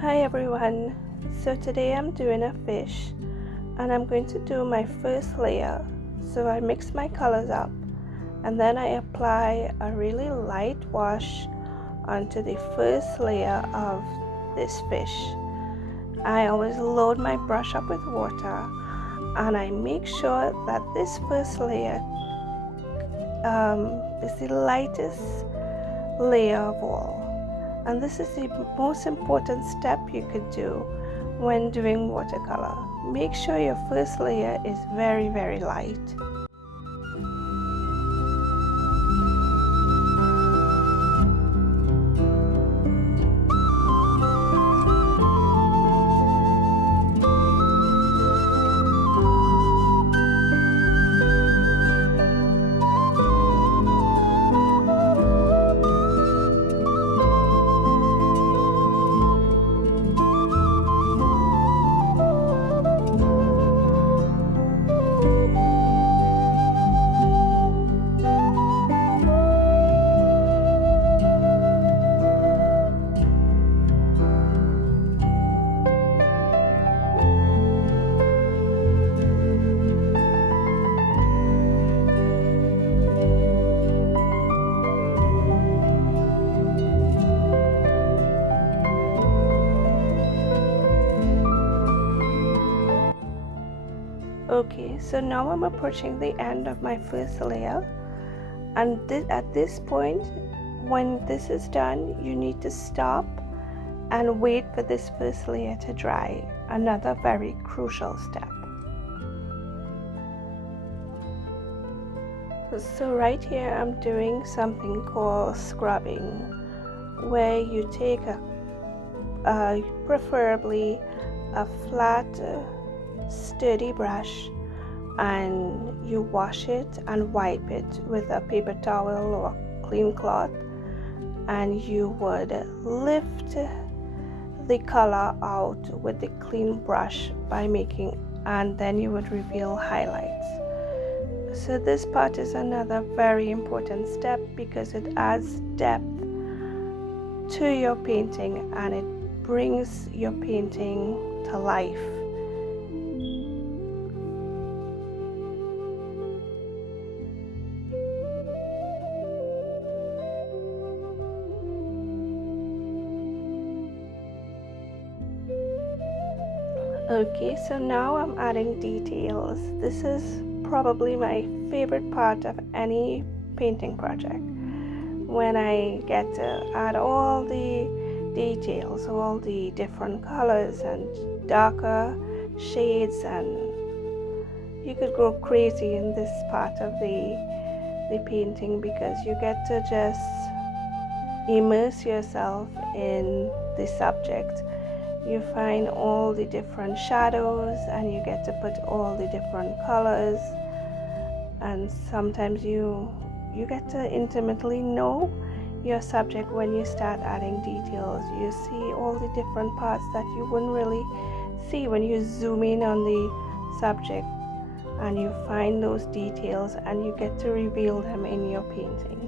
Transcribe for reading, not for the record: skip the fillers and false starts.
Hi everyone, so today I'm doing a fish and I'm going to do my first layer. So I mix my colors up and then I apply a really light wash onto the first layer of this fish. I always load my brush up with water and I make sure that this first layer is the lightest layer of all. And this is the most important step you could do when doing watercolor. Make sure your first layer is very, very light. Okay, so now I'm approaching the end of my first layer, and at this point, when this is done, you need to stop and wait for this first layer to dry. Another very crucial step. So right here I'm doing something called scrubbing, where you take preferably a flat sturdy brush and you wash it and wipe it with a paper towel or clean cloth, and you would lift the color out with the clean brush and then you would reveal highlights. So this part is another very important step because it adds depth to your painting and it brings your painting to life. Okay, so now I'm adding details. This is probably my favorite part of any painting project, when I get to add all the details, all the different colors and darker shades, and you could go crazy in this part of the painting because you get to just immerse yourself in the subject. You find all the different shadows and you get to put all the different colors, and sometimes you get to intimately know your subject when you start adding details. You see all the different parts that you wouldn't really see when you zoom in on the subject, and you find those details and you get to reveal them in your painting.